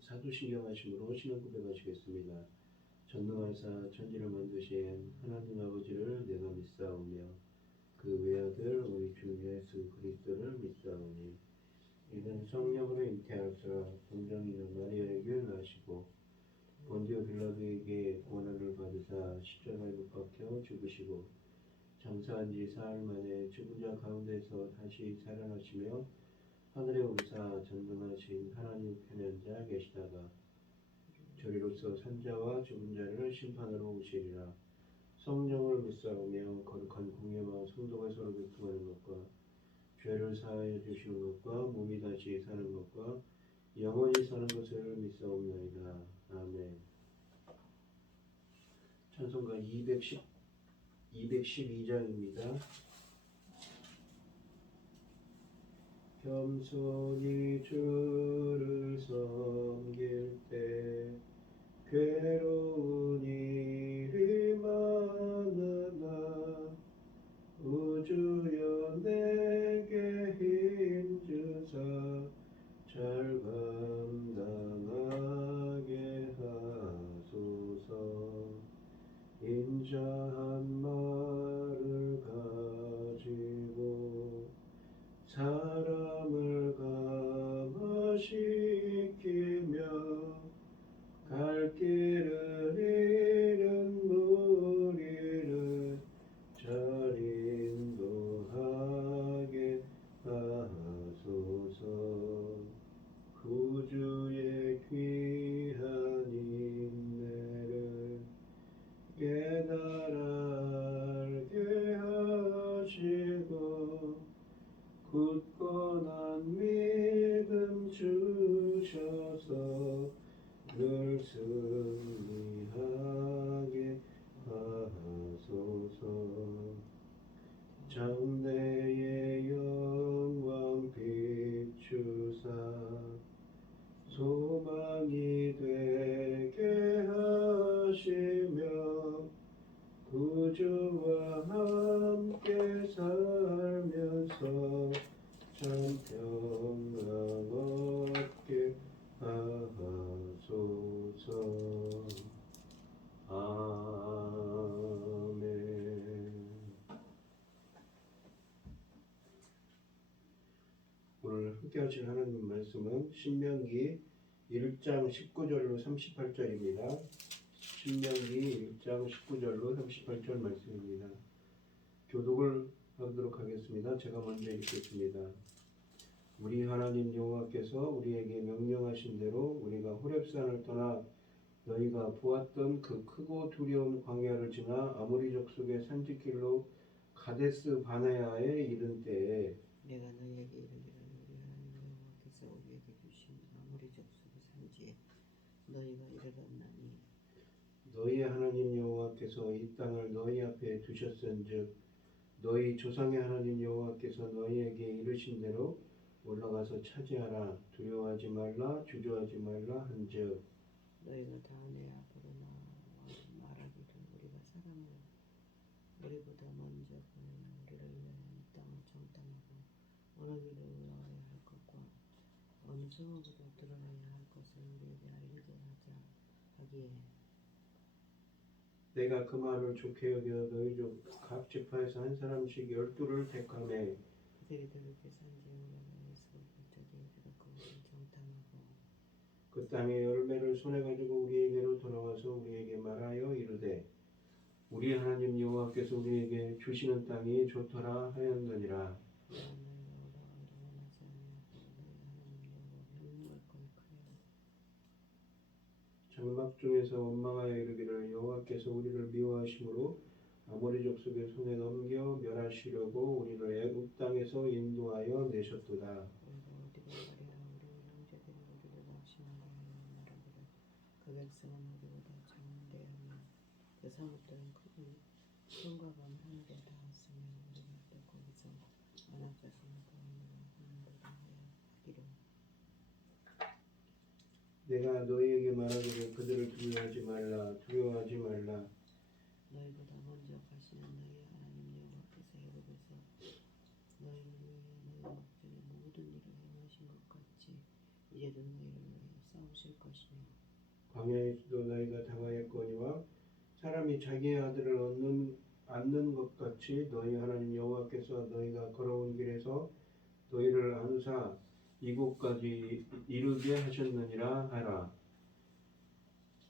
사도신경 하심으로 신앙 고백하시겠습니다. 전능하사 천지를 만드신 하나님 아버지를 내가 믿사오며 그 외아들 우리 주 예수 그리스도를 믿사오니 이는 성령으로 잉태하사 동정이여 마리아에게 나시고 본디오 빌라도에게 고난을 받으사 십자가에 못 박혀 죽으시고 장사한 지 사흘 만에 죽은 자 가운데서 다시 살아나시며 하늘에 오르사 전능하신 하나님 편에 앉아 계시다가 저리로서 산자와 죽은 자를 심판하러 오시리라. 성령을 믿사오며 거룩한 공예와 성도가 서로 교통하는 것과 죄를 사하여 주시는 것과 몸이 다시 사는 것과 영원히 사는 것을 믿사옵나이다. 아멘. 찬송가 212장입니다. 겸손히 주를 섬길 때 괴로운 일이 많으나 우주여 내게 힘주사 잘 감당하게 하소서. 인자한 말을 가지고 사람을 감화시키며 갈 길을 잃은 무리를 잘 인도하게 하소서. 구주의 귀한 인내를 깨달아 알게 하시고 굳건한 믿음 주셔서 늘 승리하게 하소서. 장래의 영광 비추사 소망이 되게 하시며 구주와 함께 살면서 참 평안 얻게 하소서. 아멘. 오늘 함께 하실 하나님 말씀은 신명기 1장 19절로 38절입니다. 신명기 1장 19절로 38절 말씀입니다. 교독을 하도록 하겠습니다. 제가 먼저 읽겠습니다. 우리 하나님 여호와께서 우리에게 명령하신 대로 우리가 호렙산을 떠나 너희가 보았던 그 크고 두려운 광야를 지나 아모리 족속의 산지길로 가데스 바네아에 이른 때에 내가 너희에게 이르기를 우리 하나님 여호와께서 우리에게 주신 아모리 족속의 산지에 너희가 이르렀나니 너희 하나님 여호와께서 이 땅을 너희 앞에 두셨은즉 너희 조상의 하나님 여호와께서 너희에게 이르신 대로 올라가서 차지하라. 두려워하지 말라 주저하지 말라 한즉 너희가 다 내 앞으로 나와 말하기를 우리가 사람을 우리보다 먼저 보내어 우리를 위하여 이 땅을 정탐하고 어느 길을 올라가야 할 것과 어느 성읍으로 들어가야 할 것을 우리에게 알리게 하자 하기에 내가 그 말을 좋게 여겨 너희 족 각 지파에서 한 사람씩 12를 택하매 그들이 그렇게 산지에 올라가서 저기 그것을 정탐하고 그 땅의 열매를 손에 가지고 우리에게로 돌아와서 우리에게 말하여 이르되 우리 하나님 여호와께서 우리에게 주시는 땅이 좋더라 하였느니라. 장막 중에서 원망하여 이르기를 여호와께서 우리를 미워하심으로 아모리 족속의 손에 넘겨 멸하시려고 우리를 애굽 땅에서 인도하여 내셨도다. 그 백성은 우리보다 장대하며 그 성읍들은 큰 성과 반 하늘에 닿았으며 우리가 또 거기서 안압자손을 구하느라 하나님보다 하기로 내가 너희에게 말하기를 그들을 두려워하지 말라. 너희보다 먼저 가시는 너희 하나님 여호와께서 애굽에서 너희를 위해 너희 목전에 모든 일을 행하신 것 같이 이제도 너희를 위하여 싸우실 것이며 광야에서도 너희가 당하였거니와 사람이 자기의 아들을 얻는 것 같이 너희 하나님 여호와께서 너희가 걸어온 길에서 너희를 안사 이곳까지 이르게 하셨느니라 하라.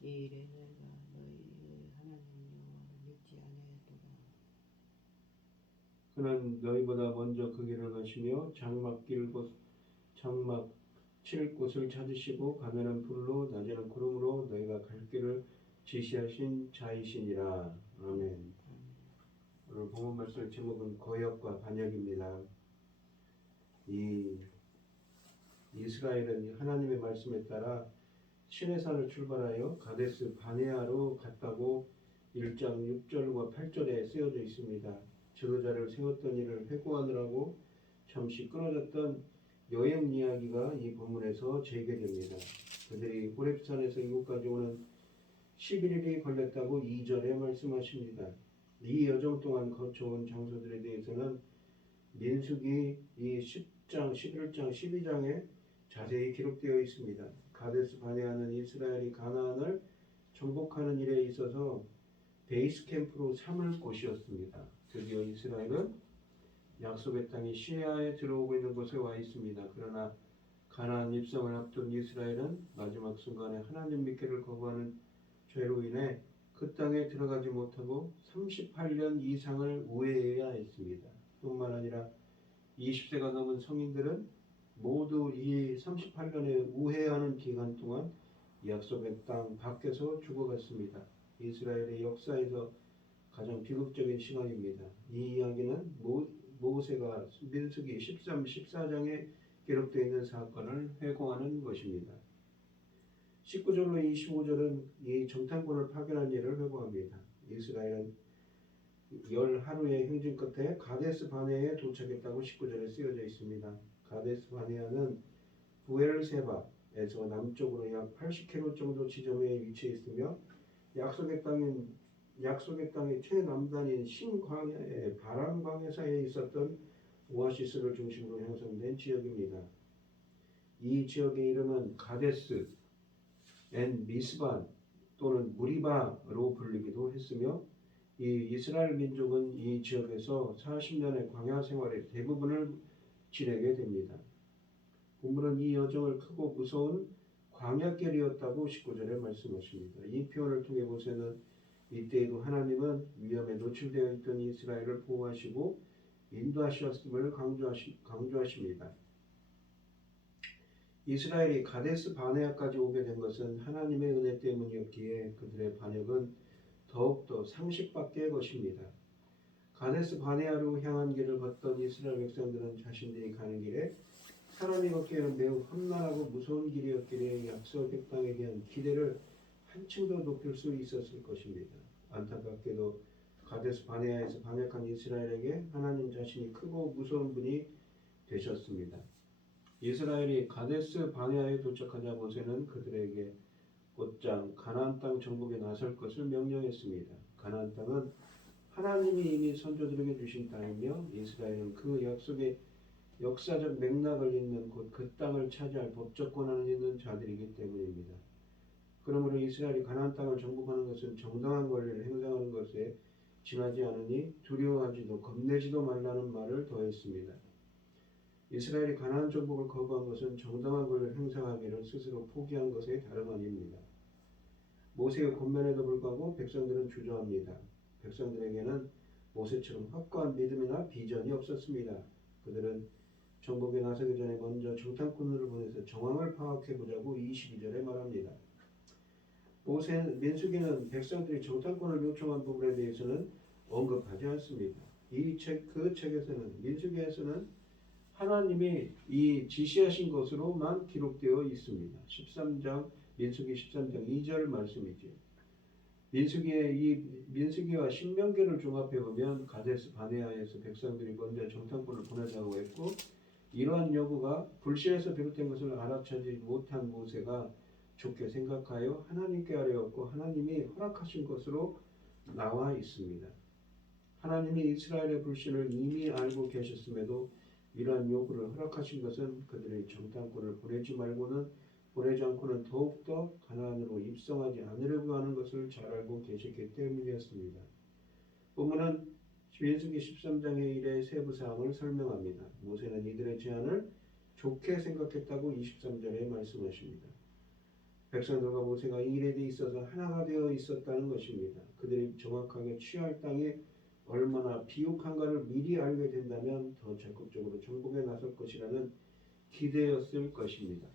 이 일에 너희가 너희의 하나님 여호와를 믿지 아니하였도다. 그는 너희보다 먼저 그 길을 가시며 장막 칠 곳을 찾으시고 밤에는 불로 낮에는 구름으로 너희가 갈 길을 지시하신 자이시니라. 아멘. 오늘 본문 말씀 제목은 거역과 반역입니다. 이 이스라엘은 하나님의 말씀에 따라 시내산을 출발하여 가데스 바네아로 갔다고 1장 6절과 8절에 쓰여져 있습니다. 지도자를 세웠던 일을 회고하느라고 잠시 끊어졌던 여행 이야기가 이 본문에서 재개됩니다. 그들이 호렙산에서 이곳까지 오는 11일이 걸렸다고 2절에 말씀하십니다. 이 여정 동안 거쳐온 장소들에 대해서는 민수기 이 10장, 11장, 12장에 자세히 기록되어 있습니다. 가데스 바네아는 이스라엘이 가나안을 정복하는 일에 있어서 베이스 캠프로 삼을 곳이었습니다. 드디어 이스라엘은 약속의 땅이 시내하에 들어오고 있는 곳에 와 있습니다. 그러나 가나안 입성을 앞둔 이스라엘은 마지막 순간에 하나님 믿기를 거부하는 죄로 인해 그 땅에 들어가지 못하고 38년 이상을 우회해야 했습니다. 뿐만 아니라 20세가 넘은 성인들은 모두 이 38년의 우회하는 기간 동안 약속의 땅 밖에서 죽어갔습니다. 이스라엘의 역사에서 가장 비극적인 시간입니다. 이 이야기는 모세가 민수기 13, 14장에 기록되어 있는 사건을 회고하는 것입니다. 19절로 25절은 이 정탐꾼을 파견한 일을 회고합니다. 이스라엘은 10하루의 행진 끝에 가데스 바네아에 도착했다고 19절에 쓰여져 있습니다. 가데스 바네아는 부엘세바에서 남쪽으로 약 80km 정도 지점에 위치해 있으며 약속의 땅의 최남단인 신광야의 바람광야 사이에 있었던 오아시스를 중심으로 형성된 지역입니다. 이 지역의 이름은 가데스 앤 미스반 또는 무리바로 불리기도 했으며 이 이스라엘 민족은 이 지역에서 40년의 광야 생활의 대부분을 지내게 됩니다. 본문은 이 여정을 크고 무서운 광야길이었다고 19절에 말씀하십니다. 이 표현을 통해 모세는 이때에도 하나님은 위험에 노출되어 있던 이스라엘을 보호하시고 인도하셨음을 강조하십니다. 이스라엘이 가데스 바네아까지 오게 된 것은 하나님의 은혜 때문이었기에 그들의 반역은 더욱더 상식밖의 것입니다. 가데스 바네아로 향한 길을 걷던 이스라엘 백성들은 자신들이 가는 길에 사람이 걷기에는 매우 험난하고 무서운 길이었기에 약속의 땅에 대한 기대를 한층 더 높일 수 있었을 것입니다. 안타깝게도 가데스 바네아에서 반역한 이스라엘에게 하나님 자신이 크고 무서운 분이 되셨습니다. 이스라엘이 가데스 바네아에 도착하자 모세는 그들에게 곧장 가나안 땅 정복에 나설 것을 명령했습니다. 가나안 땅은 하나님이 이미 선조들에게 주신 땅이며 이스라엘은 그 약속의 역사적 맥락을 잇는 곧 그 땅을 차지할 법적 권한을 있는 자들이기 때문입니다. 그러므로 이스라엘이 가나안 땅을 정복하는 것은 정당한 권리를 행사하는 것에 지나지 않으니 두려워하지도 겁내지도 말라는 말을 더했습니다. 이스라엘이 가나안 정복을 거부한 것은 정당한 권리를 행사하기를 스스로 포기한 것에 다름 아닙니다. 모세의 권면에도 불구하고 백성들은 주저합니다. 백성들에게는 모세처럼 확고한 믿음이나 비전이 없었습니다. 그들은 정복에 나서기 전에 먼저 정탐꾼을 보내서 정황을 파악해보자고 22절에 말합니다. 민수기는 백성들이 정탐꾼을 요청한 부분에 대해서는 언급하지 않습니다. 그 책에서는 민수기에서는 하나님이 이 지시하신 것으로만 기록되어 있습니다. 민수기 13장 2절 말씀이죠. 민수기와 신명기를 종합해 보면 가데스 바네아에서 백성들이 먼저 정탐꾼을 보내자고 했고 이러한 요구가 불신에서 비롯된 것을 알아차지 못한 모세가 좋게 생각하여 하나님께 아뢰었고 하나님이 허락하신 것으로 나와 있습니다. 하나님이 이스라엘의 불신을 이미 알고 계셨음에도 이러한 요구를 허락하신 것은 그들의 정탐꾼을 보내지 않고는 더욱더 가나안으로 입성하지 않으려고 하는 것을 잘 알고 계셨기 때문이었습니다. 본문은 민수기 13장의 일의 세부 사항을 설명합니다. 모세는 이들의 제안을 좋게 생각했다고 23절에 말씀하십니다. 백성들과 모세가 이 일에 있어서 하나가 되어 있었다는 것입니다. 그들이 정확하게 취할 땅이 얼마나 비옥한가를 미리 알게 된다면 더 적극적으로 정복에 나설 것이라는 기대였을 것입니다.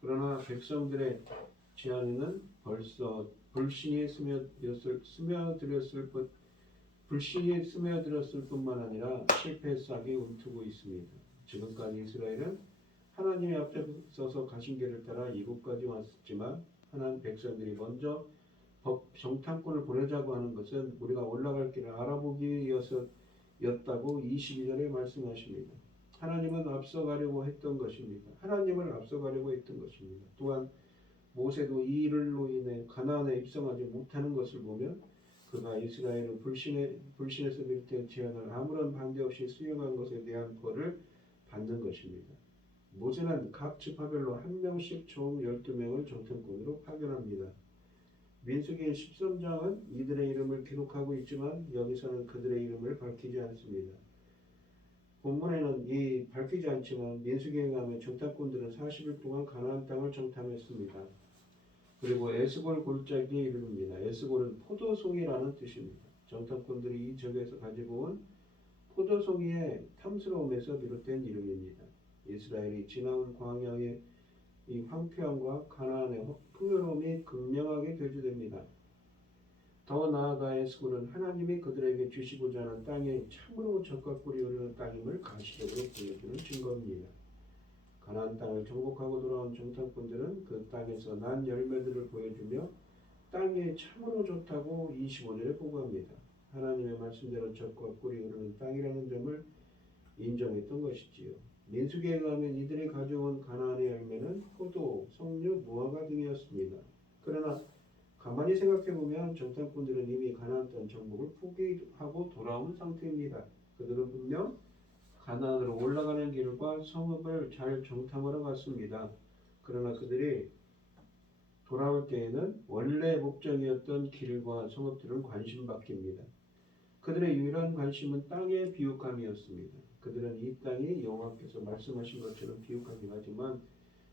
그러나 백성들의 제안에는 벌써 불신이 스며들었을 뿐만 아니라 실패의 싹이 움트고 있습니다. 지금까지 이스라엘은 하나님의 앞서서 가신 길을 따라 이곳까지 왔지만 하나님 백성들이 먼저 정탐꾼을 보내자고 하는 것은 우리가 올라갈 길을 알아보기 위해서였다고 22절에 말씀하십니다. 하나님을 앞서가려고 했던 것입니다. 또한 모세도 이 일로 인해 가나안에 입성하지 못하는 것을 보면 그가 이스라엘의 불신에서 비롯된 제안을 아무런 반대 없이 수용한 것에 대한 벌을 받는 것입니다. 모세는 각 지파별로 한 명씩 총 12명을 정탐꾼으로 파견합니다. 민수기 13장은 이들의 이름을 기록하고 있지만 여기서는 그들의 이름을 밝히지 않습니다. 본문에는 밝히지 않지만 민수기에 의하면 정탐꾼들은 40일 동안 가나안 땅을 정탐했습니다. 그리고 에스골 골짜기에 이릅니다. 에스골은 포도송이라는 뜻입니다. 정탐꾼들이 이 지역에서 가지고 온 포도송이의 탐스러움에서 비롯된 이름입니다. 이스라엘이 지나온 광야의 이 황폐함과 가나안의 풍요로움이 극명하게 대조됩니다. 더 나아가 에스골은 하나님이 그들에게 주시고자 하는 땅에 참으로 젖과 꿀이 흐르는 땅임을 가시적으로 보여주는 증거입니다. 가나안 땅을 정복하고 돌아온 정탐꾼들은 그 땅에서 난 열매들을 보여주며 땅이 참으로 좋다고 25절에 보고합니다. 하나님의 말씀대로 젖과 꿀이 흐르는 땅이라는 점을 인정했던 것이지요. 민수기에 의하면 이들이 가져온 가나안의 열매는 포도, 석류, 무화과 등이었습니다. 그러나 가만히 생각해보면 정탐꾼들은 이미 가나안 땅 정복을 포기하고 돌아온 상태입니다. 그들은 분명 가나안으로 올라가는 길과 성읍을 잘 정탐하러 갔습니다. 그러나 그들이 돌아올 때에는 원래 목적이었던 길과 성읍들은 관심 밖입니다. 그들의 유일한 관심은 땅의 비옥함이었습니다. 그들은 이 땅이 여호와께서 말씀하신 것처럼 비옥하긴 하지만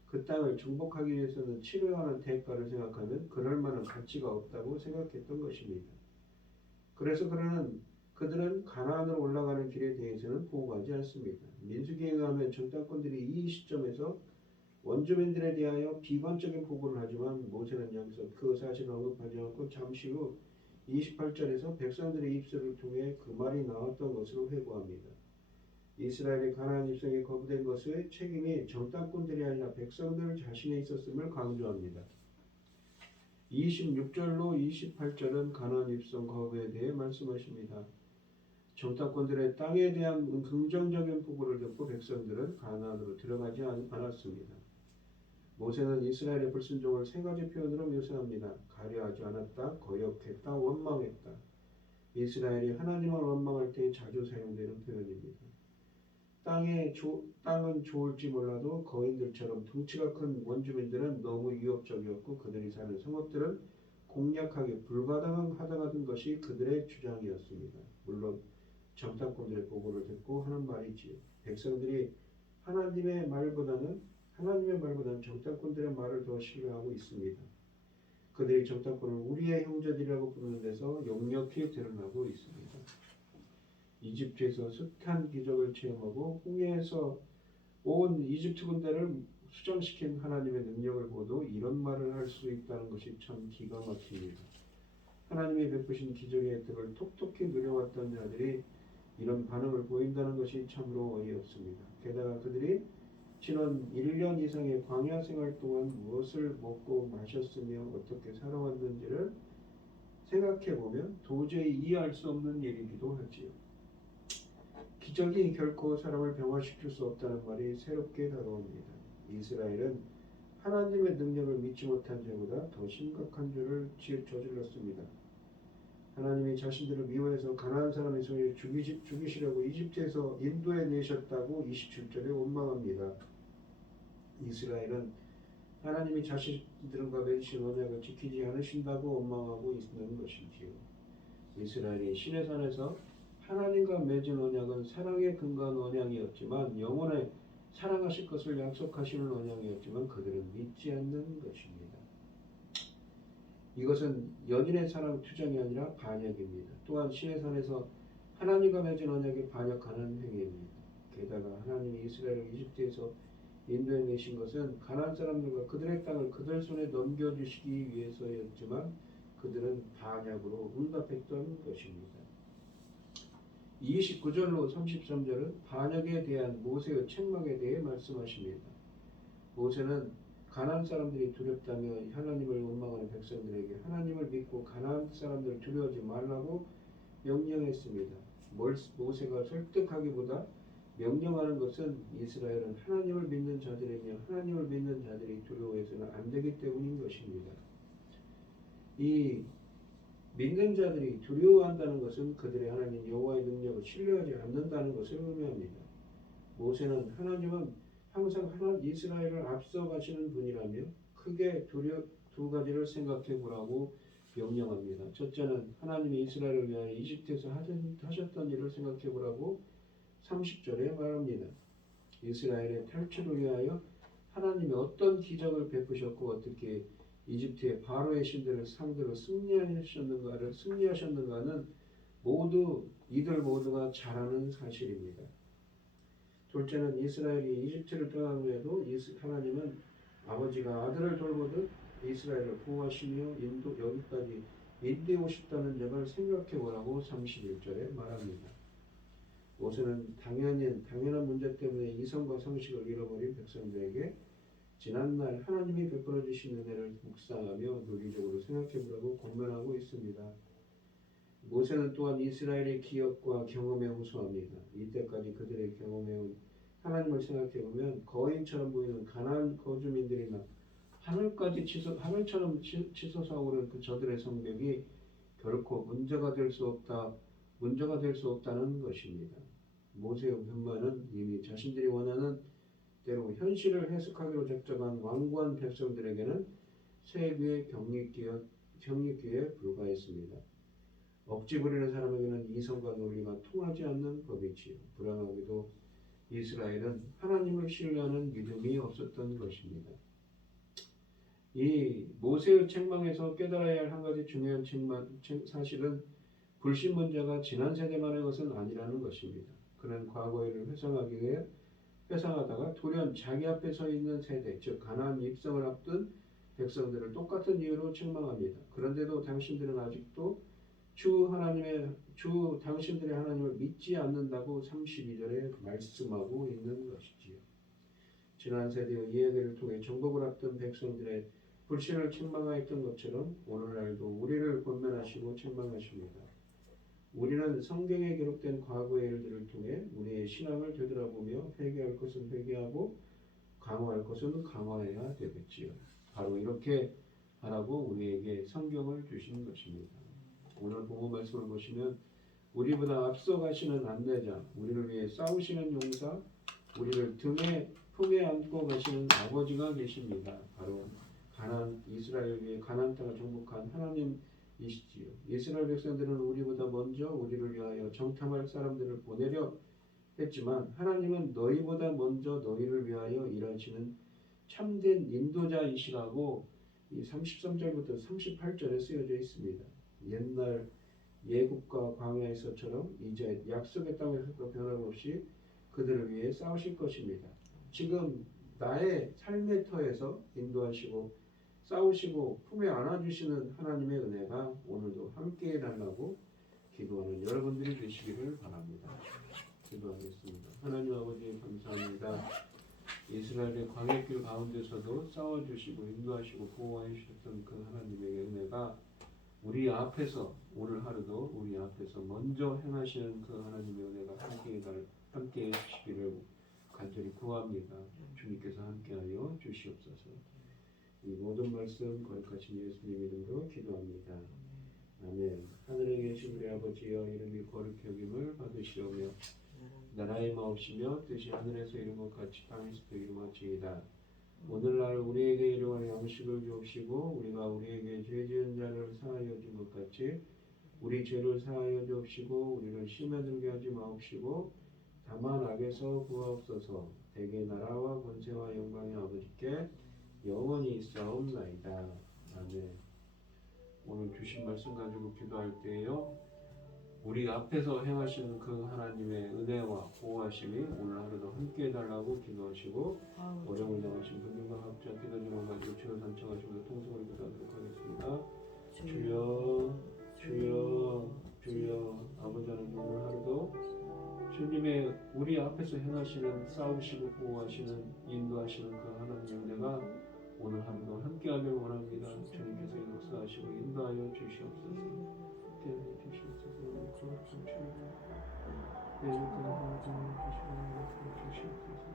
그 땅을 정복하기 위해서는 치러야 하는 대가를 생각하면 그럴 만한 가치가 없다고 생각했던 것입니다. 그래서 그들은 가나안으로 올라가는 길에 대해서는 보고하지 않습니다. 민수기에 의하면 정탐꾼들이 이 시점에서 원주민들에 대하여 비관적인 보고를 하지만 모세는 여기서 그 사실을 언급하지 않고 잠시 후 28절에서 백성들의 입술을 통해 그 말이 나왔던 것으로 회고합니다. 이스라엘의 가나안 입성이 거부된 것의 책임이 정탐꾼들이 아니라 백성들 자신에 있었음을 강조합니다. 26절로 28절은 가나안 입성 거부에 대해 말씀하십니다. 정탐꾼들의 땅에 대한 긍정적인 보고를 듣고 백성들은 가나안으로 들어가지 않았습니다. 모세는 이스라엘의 불순종을 세 가지 표현으로 묘사합니다. 가려하지 않았다, 거역했다, 원망했다. 이스라엘이 하나님을 원망할 때 자주 사용되는 표현입니다. 땅은 좋을지 몰라도 거인들처럼 덩치가 큰 원주민들은 너무 위협적이었고 그들이 사는 성읍들은 공략하기 불가능하다는 것이 그들의 주장이었습니다. 물론 정탐꾼들의 보고를 듣고 하는 말이지요. 백성들이 하나님의 말보다는 정탐꾼들의 말을 더 신뢰하고 있습니다. 그들이 정탐꾼을 우리의 형제들이라고 부르는 데서 역력히 드러나고 있습니다. 이집트에서 숱한 기적을 체험하고 홍해에서 온 이집트 군대를 수장시킨 하나님의 능력을 보도 이런 말을 할 수 있다는 것이 참 기가 막힙니다. 하나님이 베푸신 기적의 혜택을 톡톡히 누려왔던 자들이 이런 반응을 보인다는 것이 참으로 어이없습니다. 게다가 그들이 지난 1년 이상의 광야 생활 동안 무엇을 먹고 마셨으며 어떻게 살아왔는지를 생각해보면 도저히 이해할 수 없는 일이기도 하지요. 기적이 결코 사람을 병화시킬 수 없다는 말이 새롭게 다가옵니다. 이스라엘은 하나님의 능력을 믿지 못한 죄보다 더 심각한 죄를 저질렀습니다. 하나님이 자신들을 미워해서 가나안 사람의 손에 죽이시려고 이집트에서 인도해 내셨다고 27절에 원망합니다. 이스라엘은 하나님이 자신들과 맺으신 언약을 지키지 않으신다고 원망하고 있는 것이지요. 이스라엘이 시내산에서 하나님과 맺은 언약은 사랑에 근거한 언약이었지만 영원에 사랑하실 것을 약속하시는 언약이었지만 그들은 믿지 않는 것입니다. 이것은 연인의 사랑 투정이 아니라 반역입니다. 또한 시내산에서 하나님과 맺은 언약에 반역하는 행위입니다. 게다가 하나님이 이스라엘을 이집트에서 인도해 내신 것은 가나안 사람들과 그들의 땅을 그들 손에 넘겨주시기 위해서였지만 그들은 반역으로 응답했던 것입니다. 29절로 33절은 반역에 대한 모세의 책망에 대해 말씀하십니다. 모세는 가나안 사람들이 두렵다며 하나님을 원망하는 백성들에게 하나님을 믿고 가나안 사람들을 두려워하지 말라고 명령했습니다. 모세가 설득하기보다 명령하는 것은 이스라엘은 하나님을 믿는 자들이며 하나님을 믿는 자들이 두려워해서는 안 되기 때문인 것입니다. 이 믿는 자들이 두려워한다는 것은 그들의 하나님 여호와의 능력을 신뢰하지 않는다는 것을 의미합니다. 모세는 하나님은 항상 이스라엘을 앞서가시는 분이라며 크게 두 가지를 생각해 보라고 명령합니다. 첫째는 하나님이 이스라엘을 위하여 이집트에서 하셨던 일을 생각해 보라고 30절에 말합니다. 이스라엘의 탈출을 위하여 하나님이 어떤 기적을 베푸셨고 어떻게 이집트의 바로의 신들을 상대로 승리하셨는가는 이들 모두가 잘 아는 사실입니다. 둘째는 이스라엘이 이집트를 떠난 후에도 하나님은 아버지가 아들을 돌보듯 이스라엘을 보호하시며 여기까지 인도해 오셨다는 점을 생각해 보라고 31절에 말합니다. 모세는 당연한 문제 때문에 이성과 상식을 잃어버린 백성들에게 지난날 하나님이 베풀어 주신 은혜를 묵상하며 논리적으로 생각해 보라고 권면하고 있습니다. 모세는 또한 이스라엘의 기억과 경험에 호소합니다. 이때까지 그들의 경험해온 하나님을 생각해 보면 거인처럼 보이는 가나안 거주민들이나 하늘처럼 치솟아오른 저들의 성벽이 결코 문제가 될 수 없다는 것입니다. 모세의 변만은 이미 자신들이 원하는 대로 현실을 해석하기로 작정한 완고한 백성들에게는 세계의 경리기에 불과했습니다. 억지 부리는 사람에게는 이성과 논리가 통하지 않는 법이지요. 불안하게도 이스라엘은 하나님을 신뢰하는 믿음이 없었던 것입니다. 이 모세의 책망에서 깨달아야 할 한 가지 중요한 사실은 불신문자가 지난 세대만의 것은 아니라는 것입니다. 그는 과거의 일을 회상하다가 돌연 자기 앞에 서 있는 세대, 즉 가나안 입성을 앞둔 백성들을 똑같은 이유로 책망합니다. 그런데도 당신들은 아직도 당신들의 하나님을 믿지 않는다고 32절에 말씀하고 있는 것이지요. 지난 세대의 이야기를 통해 정복을 앞둔 백성들의 불신을 책망하였던 것처럼 오늘날도 우리를 권면하시고 책망하십니다. 우리는 성경에 기록된 과거의 일들을 통해 우리의 신앙을 되돌아보며 회개할 것은 회개하고 강화할 것은 강화해야 되겠지요. 바로 이렇게 하라고 우리에게 성경을 주신 것입니다. 오늘 본문 말씀을 보시면 우리보다 앞서가시는 안내자, 우리를 위해 싸우시는 용사, 우리를 품에 안고 가시는 아버지가 계십니다. 바로 이스라엘 위에 가나안 땅을 정복한 하나님이시지요. 이스라엘 백성들은 우리보다 먼저 우리를 위하여 정탐할 사람들을 보내려 했지만 하나님은 너희보다 먼저 너희를 위하여 일하시는 참된 인도자이시라고 이 33절부터 38절에 쓰여져 있습니다. 옛날 예굽과 광야에서처럼 이제 약속의 땅에서도 변함없이 그들을 위해 싸우실 것입니다. 지금 나의 삶의 터에서 인도하시고 싸우시고 품에 안아주시는 하나님의 은혜가 오늘도 함께 해달라고 기도하는 여러분들이 되시기를 바랍니다. 기도하겠습니다. 하나님 아버지 감사합니다. 이스라엘의 광야길 가운데서도 싸워주시고 인도하시고 보호해 주셨던 그 하나님의 은혜가 우리 앞에서 오늘 하루도 우리 앞에서 먼저 행하시는 그 하나님의 은혜가 함께 해주시기를 간절히 구합니다. 주님께서 함께하여 주시옵소서. 이 모든 말씀 거룩하신 예수님 이름으로 기도합니다. 아멘. 하늘에 계신 우리 아버지여 이름이 거룩히 여김을 받으시오며 나라의 마옵시며 뜻이 하늘에서 이룬 것 같이 땅에서도 이루어지이다. 오늘날 우리에게 일용할 양식을 주옵시고 우리가 우리에게 죄 지은 자를 사하여 준 것 같이 우리 죄를 사하여 주옵시고 우리를 시험에 들게 하지 마옵시고 다만 악에서 구하옵소서. 대개 나라와 권세와 영광이 아버지께 영원히 있사옵나이다. 아멘. 오늘 주신 말씀 가지고 기도할 때에요, 우리 앞에서 행하시는 그 하나님의 은혜와 보호하심이 오늘 하루도 함께 해달라고 기도하시고, 어려움을 당하신 분들과 각자 기도 제목 가지고 주여 산청하시고 통성을 기도하도록 하겠습니다. 주여 주여 주여. 아버지 하나님, 오늘 하루도 주님의 우리 앞에서 행하시는, 싸우시고 보호하시는, 인도하시는 그 하나님의 은혜가 오늘 하루도 함께하길 원합니다. 주님께서 역사하시고 인도하여 주시옵소서. 깨어내 주시옵소서. 거룩한 주님, 내일까지 주시옵소서.